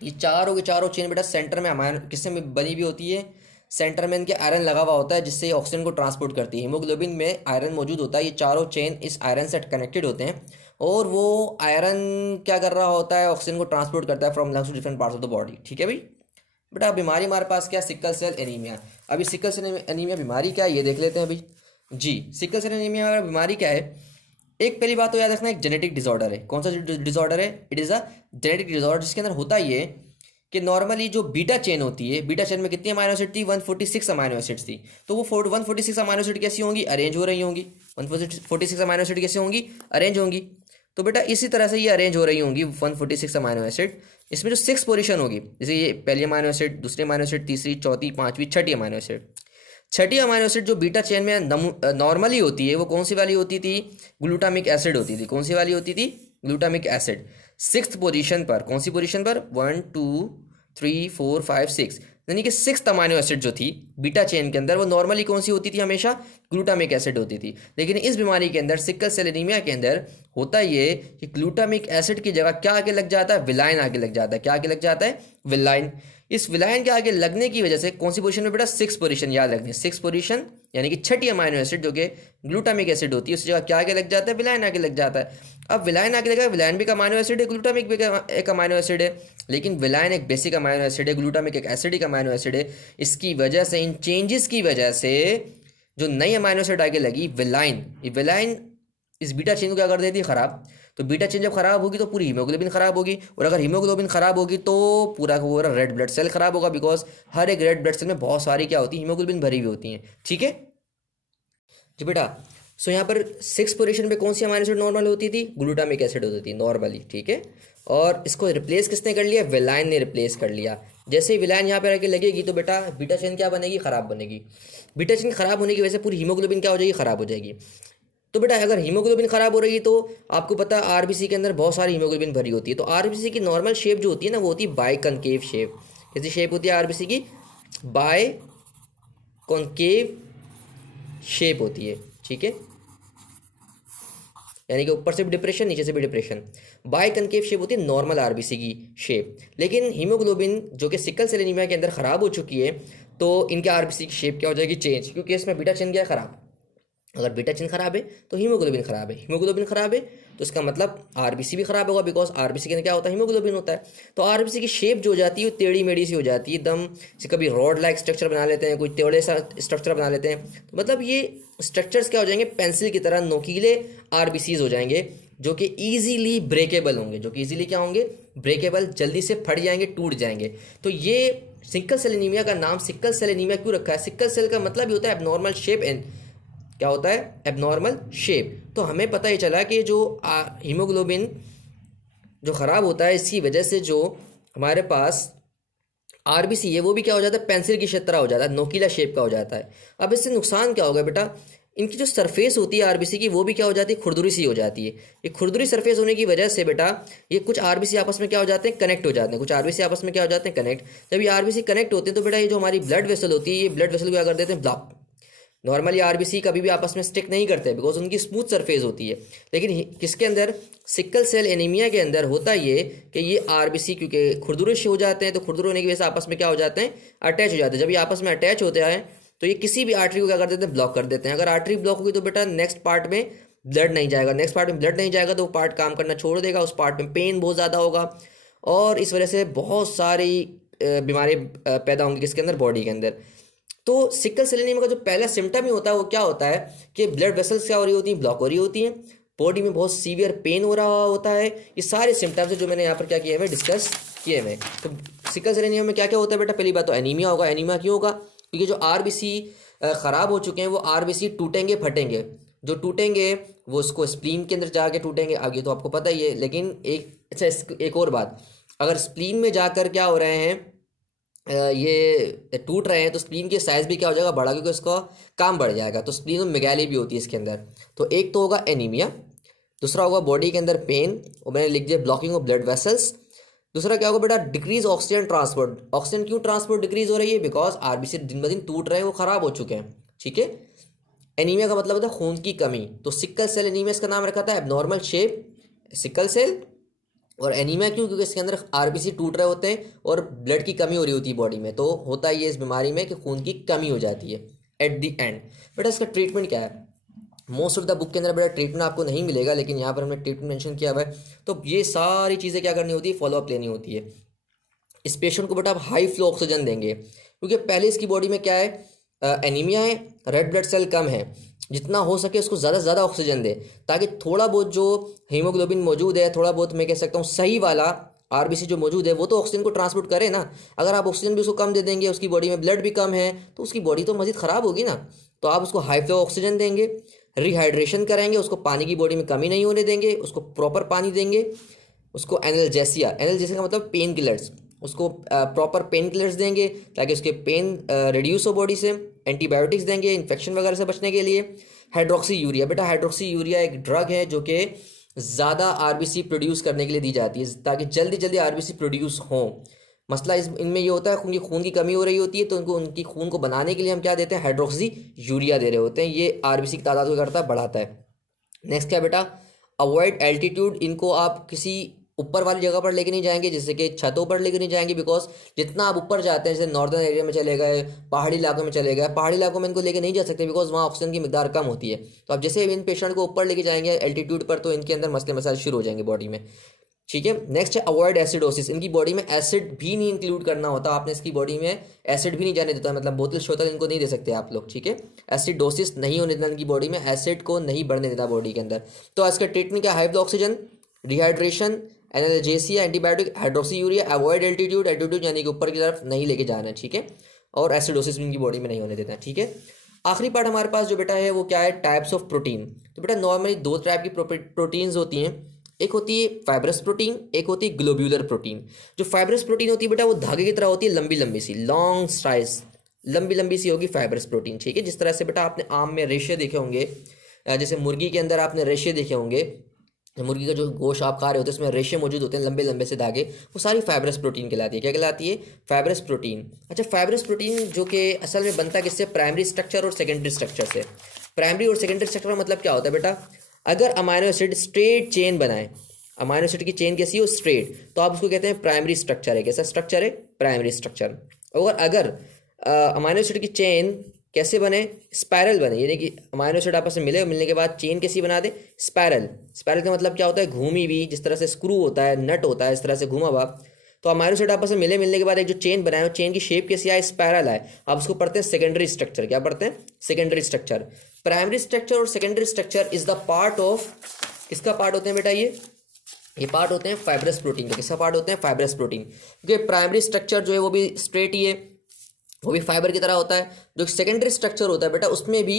ये चारों के चारों चेन बेटा सेंटर में अमाइनो किससे बनी हुई होती है? सेंटर में इनके आयरन लगा हुआ होता है, जिससे ऑक्सीजन को ट्रांसपोर्ट करती है। हीमोग्लोबिन में आयरन मौजूद होता है, ये चारों चेन इस आयरन से कनेक्टेड होते हैं, और वो आयरन क्या कर रहा होता है? ऑक्सीजन को ट्रांसपोर्ट करता है from lungs to different parts of the body, ठीक है भाई। बेटा बीमारी हमारे पास क्या? Sickle cell anaemia. अभी सिकल सेल एनीमिया बीमारी क्या है ये देख लेते हैं अभी जी। सिकल सेल एनीमिया बीमारी क्या है? एक पहली बात तो याद रखना, एक जेनेटिक डिसऑर्डर है। कौन सा डिसऑर्डर है? It is a genetic disorder, जिसके अंदर होता ये कि नॉर्मली जो बीटा चेन होती है, बीटा चेन में कितनी अमाइनो एसिड थी? 146 अमाइनो एसिड थी। तो वो 146 अमाइनो एसिड कैसी होंगी? अरेंज हो रही होंगी। 146 अमाइनो एसिड कैसे होंगी? अरेंज होंगी। तो बेटा इसी तरह से ये अरेंज हो रही होंगी 146 अमाइनो एसिड। इसमें जो 6 पोजीशन होगी, जैसे ये पहली अमाइनो एसिड, दूसरी अमाइनो एसिड, तीसरी, चौथी, पांचवी, छठी अमाइनो एसिड। छठी अमाइनो एसिड जो बीटा चेन में नॉर्मली होती है, वो कौन सी वाली होती थी? ग्लूटामिक एसिड होती थी। कौन सी वाली होती थी? Glutamic acid. 6th पोजीशन पर, कौन सी पोजीशन पर? 1 2 3 4 5 6, यानी कि 6th अमाइनो एसिड जो थी बीटा चेन के अंदर, वो नॉर्मली कौन सी होती थी? हमेशा ग्लूटामिक एसिड होती थी। लेकिन इस बीमारी के अंदर, सिकल सेल एनीमिया के अंदर होता ये कि ग्लूटामिक एसिड की जगह क्या आगे लग जाता है? विलाइन आगे लग जाता है। क्या आगे लग जाता है? विलाइन। इस विलाइन के आगे लगने की वजह से कौन सी पोजीशन में बेटा? 6th पोजीशन, याद रखनी है 6th पोजीशन, यानी कि छठी अमाइनो एसिड जो कि ग्लूटामिक एसिड होती है, उस जगह क्या आगे लग जाता है? विलाइन आगे लग जाता है। अब विलाइन आगे लगा, विलाइन भी एक अमाइनो एसिड है, ग्लूटामिक भी एक अमाइनो एसिड है, लेकिन विलाइन एक बेसिक अमाइनो एसिड है, ग्लूटामिक एक एसिडिक अमाइनो एसिड है। इसकी वजह से, इन चेंजेस की वजह से जो नई अमाइनो एसिड आगे लगी विलाइन, ये विलाइन इस बीटा चेन को क्या कर देती है? खराब। तो बीटा चेन जब खराब होगी तो पूरी हीमोग्लोबिन खराब होगी, और अगर हीमोग्लोबिन खराब होगी तो पूरा का पूरा रेड ब्लड सेल खराब होगा, बिकॉज हर एक रेड ब्लड सेल में बहुत सारी क्या होती है? हीमोग्लोबिन भरी हुई होती हैं, ठीक है जी बेटा। सो यहाँ पर 6th पोजीशन पे कौन सी अमाइनो एसिड नॉर्मल होती थी? ग्लूटामिक एसिड होती थी नॉर्मली, ठीक है। और इसको रिप्लेस किसने कर लिया, विलाइन ने रिप्लेस कर लिया। जैसे ही विलाइन यहाँ पे आके लगेगी तो बेटा बीटा चेन क्या बनेगी, खराब बनेगी। बीटा चेन खराब होने की वजह से पूरी हीमोग्लोबिन क्या हो जाएगी, खराब हो जाएगी। तो बेटा अगर हीमोग्लोबिन खराब हो रही है तो आपको पता है आरबीसी के अंदर बहुत सारी हीमोग्लोबिन भरी होती है। तो आरबीसी की नॉर्मल शेप जो होती है ना वो होती है बाय कॉन्केव शेप। कैसी शेप होती है आरबीसी की, बाय कॉन्केव शेप होती है, ठीक है, यानी कि ऊपर से भी डिप्रेशन नीचे से भी डिप्रेशन। बाय कॉन्केव शेप होती है नॉर्मल आरबीसी की शेप। लेकिन हीमोग्लोबिन जो कि सिकल सेल एनीमिया के अंदर खराब हो चुकी है तो इनके आरबीसी की शेप क्या हो जाएगी, चेंज, क्योंकि इसमें बीटा चेन क्या है, खराब। अगर बीटा चेन खराब है तो हीमोग्लोबिन खराब है, हीमोग्लोबिन खराब है तो इसका मतलब आरबीसी भी खराब होगा, बिकॉज आरबीसी के अंदर क्या होता है, हीमोग्लोबिन होता है। तो आरबीसी की शेप जो हो जाती है वो टेढ़ी मेढ़ी सी हो जाती है एकदम से, कभी रॉड लाइक स्ट्रक्चर बना लेते हैं, कोई टेढ़े सा स्ट्रक्चर बना लेते हैं। तो मतलब ये स्ट्रक्चर्स क्या हो जाएंगे, पेंसिल की तरह नोकीले आरबीसीज हो जाएंगे जो कि ईजीली ब्रेकेबल होंगे, जो कि ईजीली क्या होंगे, ब्रेकेबल, जल्दी से फट जाएंगे, टूट जाएंगे। तो ये सिकल सेल एनीमिया का नाम सिकल सेल एनीमिया क्यों रखा है, सिकल सेल का मतलब ही होता है एबनॉर्मल शेप एंड क्या होता है, एबनॉर्मल शेप। तो हमें पता ही चला कि जो हीमोग्लोबिन जो खराब होता है इसकी वजह से जो हमारे पास आरबीसी है वो भी क्या हो जाता है, पेंसिल की तरह हो जाता है, नोकीला शेप का हो जाता है। अब इससे नुकसान क्या होगा बेटा, इनकी जो सरफेस होती है आरबीसी की वो भी क्या हो जाती है, खुरदुरी सी हो जाती है। ये खुरदुरी सरफेस होने की वजह से बेटा ये कुछ आरबीसी आपस में क्या हो जाते हैं, कनेक्ट हो जाते हैं, कुछ आरबीसी आपस में क्या हो जाते हैं, कनेक्ट। जब ये आरबीसी कनेक्ट होते हैं तो बेटा ये जो हमारी ब्लड वेसल होती है ये ब्लड वेसल क्या कर देते हैं, ब्लॉक। नॉर्मली आरबीसी कभी भी आपस में स्टिक नहीं करते बिकॉज उनकी स्मूथ सरफेस होती है। लेकिन किसके अंदर, सिकल सेल एनीमिया के अंदर होता ये कि ये आरबीसी क्योंकि खुरदुरे हो जाते हैं तो खुरदुरे होने की वजह से आपस में क्या हो जाते हैं, अटैच हो जाते हैं। जब ये आपस में अटैच होते हैं तो ये किसी भी आर्टरी को क्या कर देते हैं, ब्लॉक कर देते हैं। अगर आर्टरी ब्लॉक होगी तो बेटा नेक्स्ट पार्ट में ब्लड नहीं जाएगा, नेक्स्ट पार्ट में ब्लड नहीं जाएगा तो वो पार्ट काम करना छोड़ देगा, उस पार्ट में पेन बहुत ज़्यादा होगा और इस वजह से बहुत सारी बीमारी पैदा होंगी किसके अंदर, बॉडी के अंदर। तो सिकल सेल एनीमिया का जो पहला सिम्टम ही होता है वो क्या होता है कि ब्लड वेसल्स क्या हो रही होती हैं, ब्लॉक हो रही होती हैं, बॉडी में बहुत सीवियर पेन हो रहा होता है। ये सारे सिम्टम्स जो मैंने यहाँ पर क्या किए हैं, डिस्कस किए हैं। तो सिकल सेल एनीमिया में क्या क्या होता है बेटा, पहली बात तो एनीमिया होगा। एनीमिया क्यों होगा, क्योंकि जो आरबीसी खराब हो चुके हैं वो आरबीसी टूटेंगे, फटेंगे। जो टूटेंगे वो उसको स्प्लीन के अंदर जाके टूटेंगे, आगे तो आपको पता ही है। लेकिन एक और बात, अगर स्प्लीन में जाकर क्या हो रहे हैं, ये टूट रहे हैं तो स्प्लीन की साइज भी क्या हो जाएगा, बढ़ा, क्योंकि उसका काम बढ़ जाएगा। तो स्प्लीन में मेगाली भी होती है इसके अंदर। तो एक तो होगा एनीमिया, दूसरा होगा बॉडी के अंदर पेन, और मैंने लिख दिया ब्लॉकिंग ऑफ ब्लड वेसल्स। दूसरा क्या होगा बेटा, डिक्रीज ऑक्सीजन ट्रांसपोर्ट। ऑक्सीजन क्यों ट्रांसपोर्ट डिक्रीज हो रही है, बिकॉज आरबीसी दिन ब दिन टूट रहे हैं, वो खराब हो चुके हैं, ठीक है। एनीमिया का मतलब होता है खून की कमी। तो सिकल सेल एनीमिया इसका नाम रखा था, एबनॉर्मल शेप सिकल सेल। और एनीमिया क्यों, क्योंकि इसके अंदर आरबीसी टूट रहे होते हैं और ब्लड की कमी हो रही होती है बॉडी में। तो होता ही है इस बीमारी में कि खून की कमी हो जाती है एट द एंड। बेटा इसका ट्रीटमेंट क्या है, मोस्ट ऑफ द बुक के अंदर बेटा ट्रीटमेंट आपको नहीं मिलेगा, लेकिन यहाँ पर हमने ट्रीटमेंट मेंशन किया हुआ है। तो ये सारी चीज़ें क्या करनी होती है, फॉलोअप लेनी होती है। इस पेशेंट को बेटा आप हाई फ्लो ऑक्सीजन देंगे, क्योंकि पहले इसकी बॉडी में क्या है, एनीमिया है, रेड ब्लड सेल कम है। जितना हो सके उसको ज़्यादा से ज़्यादा ऑक्सीजन दे, ताकि थोड़ा बहुत जो हीमोग्लोबिन मौजूद है, थोड़ा बहुत मैं कह सकता हूँ सही वाला आरबीसी जो मौजूद है वो तो ऑक्सीजन को ट्रांसपोर्ट करे ना। अगर आप ऑक्सीजन भी उसको कम दे देंगे, उसकी बॉडी में ब्लड भी कम है, तो उसकी बॉडी तो मज़ीद ख़राब होगी ना। तो आप उसको हाई फ्लो ऑक्सीजन देंगे, रिहाइड्रेशन करेंगे, उसको पानी की बॉडी में कमी नहीं होने देंगे, उसको प्रॉपर पानी देंगे, उसको एनाल्जेसिया, एनाल्जेसिया का मतलब पेन किलर्स, उसको प्रॉपर पेन किलर्स देंगे ताकि उसके पेन रिड्यूस हो बॉडी से। एंटीबायोटिक्स देंगे इन्फेक्शन वगैरह से बचने के लिए। हाइड्रोक्सी यूरिया, बेटा हाइड्रोक्सी यूरिया एक ड्रग है जो कि ज़्यादा आरबीसी प्रोड्यूस करने के लिए दी जाती है, ताकि जल्दी जल्दी आरबीसी प्रोड्यूस हो। मसला इनमें ये होता है, उनकी खून की कमी हो रही होती है, तो उनकी खून को बनाने के लिए हम क्या देते हैं, हाइड्रोक्सी यूरिया दे रहे होते हैं। ये आरबीसी की तादाद को करता है, बढ़ाता है। नेक्स्ट क्या बेटा, अवॉइड एल्टीट्यूड। इनको आप किसी ऊपर वाली जगह पर लेके नहीं जाएंगे, जैसे कि छतों पर लेके नहीं जाएंगे, बिकॉज जितना आप ऊपर जाते हैं, जैसे नॉर्दर्न एरिया में चले गए, पहाड़ी इलाकों में चले गए, पहाड़ी इलाकों में इनको लेके नहीं जा सकते बिकॉज वहाँ ऑक्सीजन की मिकदार कम होती है। तो आप जैसे इन पेशेंट को ऊपर लेके जाएंगे एल्टीट्यूड पर, तो इनके अंदर मसले मसाइल शुरू हो जाएंगे बॉडी में, ठीक है। नेक्स्ट है अवॉइड एसिडोसिस। इनकी बॉडी में एसिड भी नहीं इंक्लूड करना होता, आपने इसकी बॉडी में एसिड भी नहीं जाने देता, मतलब बोतल शोतल इनको नहीं दे सकते आप लोग, ठीक है। एसिडोसिस नहीं होने देना इनकी बॉडी में, एसिड को नहीं बढ़ने देता बॉडी के अंदर। तो इसका ट्रीटमेंट क्या, high flow oxygen, rehydration, analgesia, antibiotic, hydroxy urea, avoid altitude, altitude यानी कि ऊपर की तरफ नहीं लेके जाना है, ठीक है। और एसिडोसिस भी इनकी बॉडी में नहीं होने देता है, ठीक है। आखिरी पार्ट हमारे पास जो बेटा है वो क्या है, टाइप्स ऑफ प्रोटीन। तो बेटा नॉर्मली दो टाइप की प्रोटीन्स होती हैं, एक होती है फाइब्रस प्रोटीन, एक होती है ग्लोब्यूलर प्रोटीन। जो फाइब्रस प्रोटीन होती है बेटा वो धागे की तरह होती है, लंबी लंबी सी, लॉन्ग स्ट्राइस, लंबी लंबी सी होगी फाइब्रस प्रोटीन, ठीक है। जिस तरह से बेटा आपने आम में रेशे देखे होंगे, जैसे मुर्गी के अंदर आपने रेशे देखे होंगे, मुर्गी का जो गोश्त आप खा रहे होते हैं उसमें रेशे मौजूद होते हैं, लंबे लंबे से धागे, वो सारी फाइब्रस प्रोटीन कहलाती है। क्या कहलाती है? Fibrous protein. अच्छा, फाइब्रस प्रोटीन जो कि असल में बनता किससे? प्राइमरी स्ट्रक्चर और सेकेंडरी स्ट्रक्चर से। प्राइमरी और सेकेंडरी स्ट्रक्चर का मतलब क्या होता है बेटा? अगर अमाइनो एसिड स्ट्रेट चेन बनाए, अमाइनो एसिड की चेन कैसी हो? स्ट्रेट, तो आप उसको कहते हैं प्राइमरी स्ट्रक्चर है। कैसा स्ट्रक्चर है? Primary structure. और अगर अमाइनो एसिड की चेन कैसे बने? स्पायरल बने, यानी कि अमाइनो एसिड आपस में मिले और मिलने के बाद चेन कैसी बना दे? स्पायरल। स्पायरल का मतलब क्या होता है? घूमी हुई, जिस तरह से स्क्रू होता है, नट होता है, इस तरह से घूमा हुआ। तो अमाइनो एसिड आपस में मिले, मिलने के बाद एक जो चेन बनाए, चेन की शेप कैसी आए? स्पायरल आए। आप उसको पढ़ते हैं सेकेंडरी स्ट्रक्चर। क्या पढ़ते हैं? Secondary structure. प्राइमरी स्ट्रक्चर और secondary structure is the part of, किसका पार्ट होते हैं बेटा? ये पार्ट होते हैं फाइब्रस प्रोटीन के। किसका पार्ट होते हैं? Fibrous protein. क्योंकि प्राइमरी स्ट्रक्चर जो है वो भी स्ट्रेट ही है, वो भी फाइबर की तरह होता है। जो सेकेंडरी स्ट्रक्चर होता है बेटा उसमें भी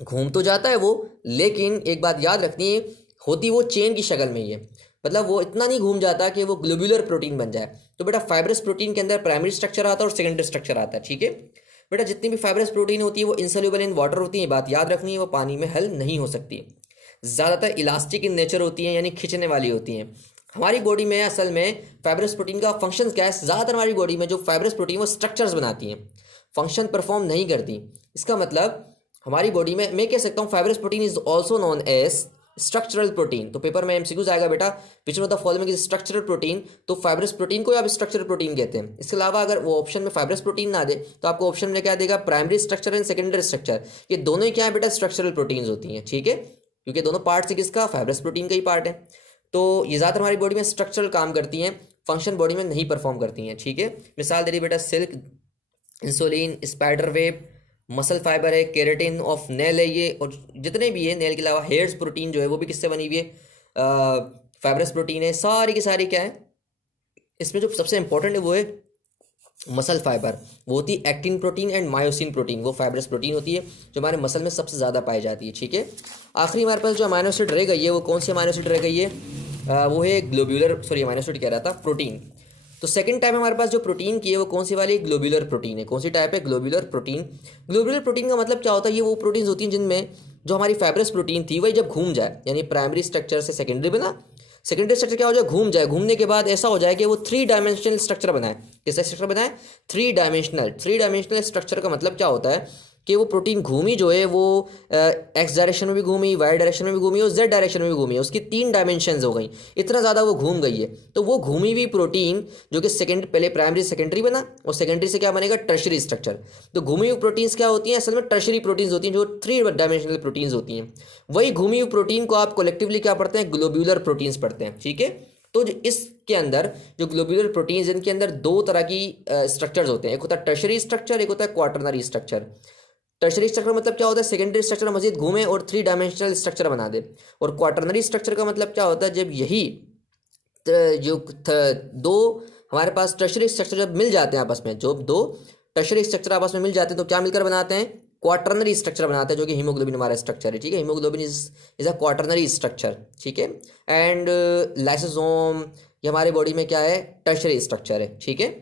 घूम तो जाता है वो, लेकिन एक बात याद रखनी है, होती वो चेन की शक्ल में ही है। मतलब वो इतना नहीं घूम जाता कि वो ग्लोब्यूलर प्रोटीन बन जाए। तो बेटा फाइब्रस प्रोटीन के अंदर प्राइमरी स्ट्रक्चर आता है और सेकेंडरी स्ट्रक्चर आता है, ठीक है बेटा। जितनी भी फाइब्रस प्रोटीन होती है वो इनसोल्यूबल इन वाटर होती है, बात याद रखनी है, वो पानी में हल नहीं हो सकती। ज़्यादातर इलास्टिक इन नेचर होती हैं, यानी खिंचने वाली होती हैं। हमारी बॉडी में असल में फाइब्रस प्रोटीन का फंक्शन क्या है? ज़्यादातर हमारी बॉडी में जो फाइब्रस प्रोटीन वो स्ट्रक्चर्स बनाती हैं, फंक्शन परफॉर्म नहीं करती। इसका मतलब हमारी बॉडी में मैं कह सकता हूँ fibrous protein is also known as structural protein. तो पेपर में एमसीक्यूज आएगा बेटा, which one of the following is structural protein, तो फाइब्रस प्रोटीन को आप स्ट्रक्चरल प्रोटीन कहते हैं। इसके अलावा अगर वो ऑप्शन में फाइब्रस प्रोटीन ना दे तो आपको ऑप्शन में क्या देगा? Primary structure and secondary structure. ये दोनों ही क्या है बेटा? स्ट्रक्चरल प्रोटीन्स होती हैं, ठीक है, क्योंकि दोनों पार्ट से किसका? फाइब्रस प्रोटीन का ही पार्ट है। तो ये ज़्यादातर हमारी बॉडी में स्ट्रक्चरल काम करती हैं, फंक्शन बॉडी में नहीं परफॉर्म करती हैं, ठीक है। मिसाल दे रही बेटा, silk, insulin, spider web, muscle fibre है, केराटिन ऑफ नेल है ये, और जितने भी है नेल के अलावा हेयर्स प्रोटीन जो है वो भी किससे बनी हुई है? फाइब्रस प्रोटीन है। सारी की सारी क्या है? इसमें जो सबसे इंपॉर्टेंट है वो है मसल फाइबर, वो होती है actin protein and myosin protein, वो फाइब्रस प्रोटीन होती है जो हमारे मसल में सबसे ज़्यादा पाई जाती है, ठीक है। आखिरी हमारे पास जो अमाइनो एसिड रह गई है वो कौन सी अमाइनो एसिड रह गई है? वो है ग्लोब्यूलर, सॉरी अमाइनो एसिड कह रहा था, प्रोटीन। तो सेकंड टाइप हमारे पास जो प्रोटीन की है वो कौन सी वाली? ग्लोब्यूलर प्रोटीन है। कौन सी टाइप है? Globular protein. ग्लोब्यूलर प्रोटीन का मतलब क्या होता है? ये वो प्रोटीन्स होती हैं जिनमें जो हमारी फाइब्रस प्रोटीन थी वही जब घूम जाए, यानी प्राइमरी स्ट्रक्चर से सेकेंडरी बना, सेकेंडरी स्ट्रक्चर क्या हो जाए? घूम जाए। घूमने के बाद ऐसा हो जाए कि वो 3 डायमेंशनल स्ट्रक्चर बनाए। कैसा स्ट्रक्चर बनाए? 3 डायमेंशनल। 3 डायमेंशनल स्ट्रक्चर का मतलब क्या होता है कि वो प्रोटीन घूमी जो है वो एक्स डायरेक्शन में भी घूमी, वाई डायरेक्शन में भी घूमी और जेड डायरेक्शन में भी घूमी है, उसकी 3 डायमेंशंस हो गई, इतना ज़्यादा वो घूम गई है। तो वो घूमी हुई प्रोटीन जो कि पहले प्राइमरी सेकेंडरी बना और सेकेंडरी से क्या बनेगा? Tertiary structure. तो घूमी हुई प्रोटीन्स क्या होती हैं? असल में टर्शरी प्रोटीन्स होती हैं जो 3 डायमेंशनल प्रोटीन्स होती हैं। वही घूमी हुई प्रोटीन को आप कलेक्टिवली क्या पढ़ते हैं? ग्लोब्यूलर प्रोटीन्स पढ़ते हैं, ठीक है। तो इसके अंदर जो ग्लोब्यूलर प्रोटीन्स, इनके अंदर 2 तरह की स्ट्रक्चर्स होते हैं, एक होता है टर्शरी स्ट्रक्चर, एक होता है क्वाटरनरी स्ट्रक्चर। टर्शरी स्ट्रक्चर मतलब क्या होता है? सेकेंडरी स्ट्रक्चर मजीद घूमे और 3 डायमेंशनल स्ट्रक्चर बना दे। और क्वाटरनरी स्ट्रक्चर का मतलब क्या होता है? जब यही जो 2 हमारे पास टर्शरी स्ट्रक्चर जब मिल जाते हैं आपस में, जो 2 टर्शरी स्ट्रक्चर आपस में मिल जाते हैं तो क्या मिलकर बनाते हैं? क्वाटरनरी स्ट्रक्चर बनाते हैं, जो कि हीमोग्लोबिन हमारा स्ट्रक्चर है, ठीक है। Haemoglobin is a quaternary structure, ठीक है। एंड लाइसोसोम ये हमारे बॉडी में क्या है? टर्शरी स्ट्रक्चर है, ठीक है।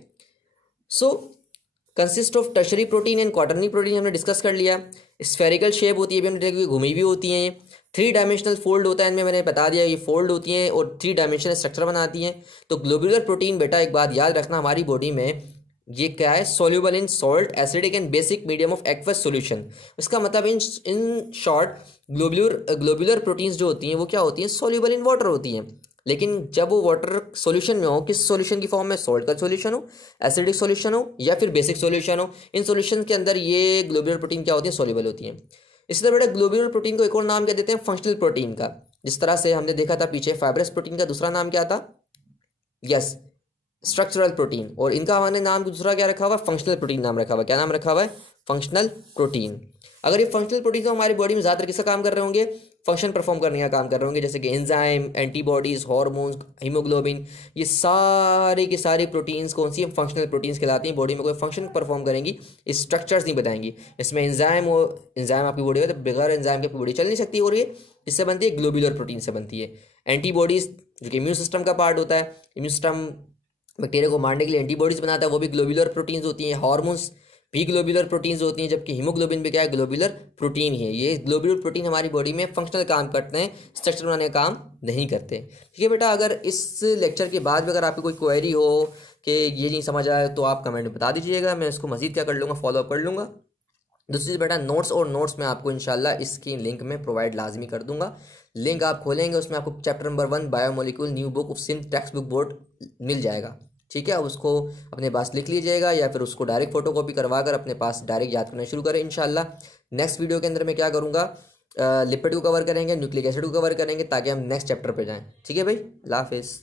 So consist of tertiary protein and quaternary protein हमने डिस्कस कर लिया। स्फेरिकल शेप होती है, भी हमने देखा, घूमी भी होती हैं। 3 डायमेंशनल फोल्ड होता है इनमें, मैंने बता दिया, ये फोल्ड होती हैं और 3 डायमेंशनल स्ट्रक्चर बनाती हैं। तो ग्लोब्यूलर प्रोटीन बेटा एक बात याद रखना, हमारी बॉडी में ये क्या है? Soluble in salt, acidic and basic medium of aqueous solution. इसका मतलब इन शॉर्ट ग्लोब्यूलर प्रोटीन्स जो होती हैं वो क्या होती हैं? सोल्यूबल इन वाटर होती हैं। लेकिन जब वो वाटर सॉल्यूशन में हो, किस सॉल्यूशन की फॉर्म में? सॉल्ट का सॉल्यूशन हो, एसिडिक सॉल्यूशन हो या फिर बेसिक सॉल्यूशन हो, इन सॉल्यूशन के अंदर ये ग्लोब्यूलर प्रोटीन क्या होती है? सोल्यूबल होती हैं। इसी तरह बेटा ग्लोब्यूलर प्रोटीन को एक और नाम क्या देते हैं? फंक्शनल प्रोटीन का। जिस तरह से हमने देखा था पीछे, फाइब्रस प्रोटीन का दूसरा नाम क्या था? Yes, structural protein. और इनका हमारे नाम दूसरा क्या रखा हुआ? फंक्शनल प्रोटीन नाम रखा हुआ। क्या नाम रखा हुआ है? Functional protein. अगर ये फंक्शनल प्रोटीन तो हमारी बॉडी में ज़्यादातर किसका काम कर रहे होंगे? फंक्शन परफॉर्म करने का काम कर रहे होंगे, जैसे कि एंजाइम, एंटीबॉडीज, हार्मोन्स, हीमोग्लोबिन, ये सारे के सारे प्रोटीन्स कौन सी? फंक्शनल प्रोटीन्स कहलाती हैं। बॉडी में कोई फंक्शन परफॉर्म करेंगी, स्ट्रक्चर्स नहीं बताएंगी। इसमें एंजाइम आपकी बॉडी में, तो बगैर एंजाइम के पूरी बॉडी चल नहीं सकती, और ये इससे बनती है ग्लोब्यूलर प्रोटीन से बनती है। एंटीबॉडीज़ जो कि इम्यून सिस्टम का पार्ट होता है, इम्यून सिस्टम बैक्टीरिया को मारने के लिए एंटीबॉडीज़ बनाता है, वो भी ग्लोबुलर प्रोटीन्स होती हैं। हार्मोन्स भी ग्लोबुलर प्रोटीन्स होती हैं, जबकि हीमोग्लोबिन भी क्या है, ग्लोबुलर प्रोटीन ही है। ये ग्लोबुलर प्रोटीन हमारी बॉडी में फंक्शनल काम करते हैं, स्ट्रक्चर बनाने का काम नहीं करते। ठीक है बेटा, अगर इस लेक्चर के बाद भी अगर आपकी कोई क्वेरी हो कि ये नहीं समझ आया तो आप कमेंट में बता दीजिएगा, मैं इसको मजीद क्या कर लूँगा, फॉलोअप कर लूँगा। दूसरी चीज़ बेटा, नोट्स मैं आपको इंशाल्लाह इसकी लिंक में प्रोवाइड लाजमी कर दूंगा। लिंक आप खोलेंगे, उसमें आपको chapter number 1 biomolecule new book of Sindh text book board मिल जाएगा। ठीक है, उसको अपने पास लिख लीजिएगा या फिर उसको डायरेक्ट फोटो कॉपी करवा कर अपने पास डायरेक्ट याद करना शुरू करें इंशाल्लाह। नेक्स्ट वीडियो के अंदर मैं क्या करूँगा, लिपिड को कवर करेंगे, न्यूक्लिक एसिड को कवर करेंगे, ताकि हम नेक्स्ट चैप्टर पे जाएँ। ठीक है भाई, अल्लाह हाफिज़।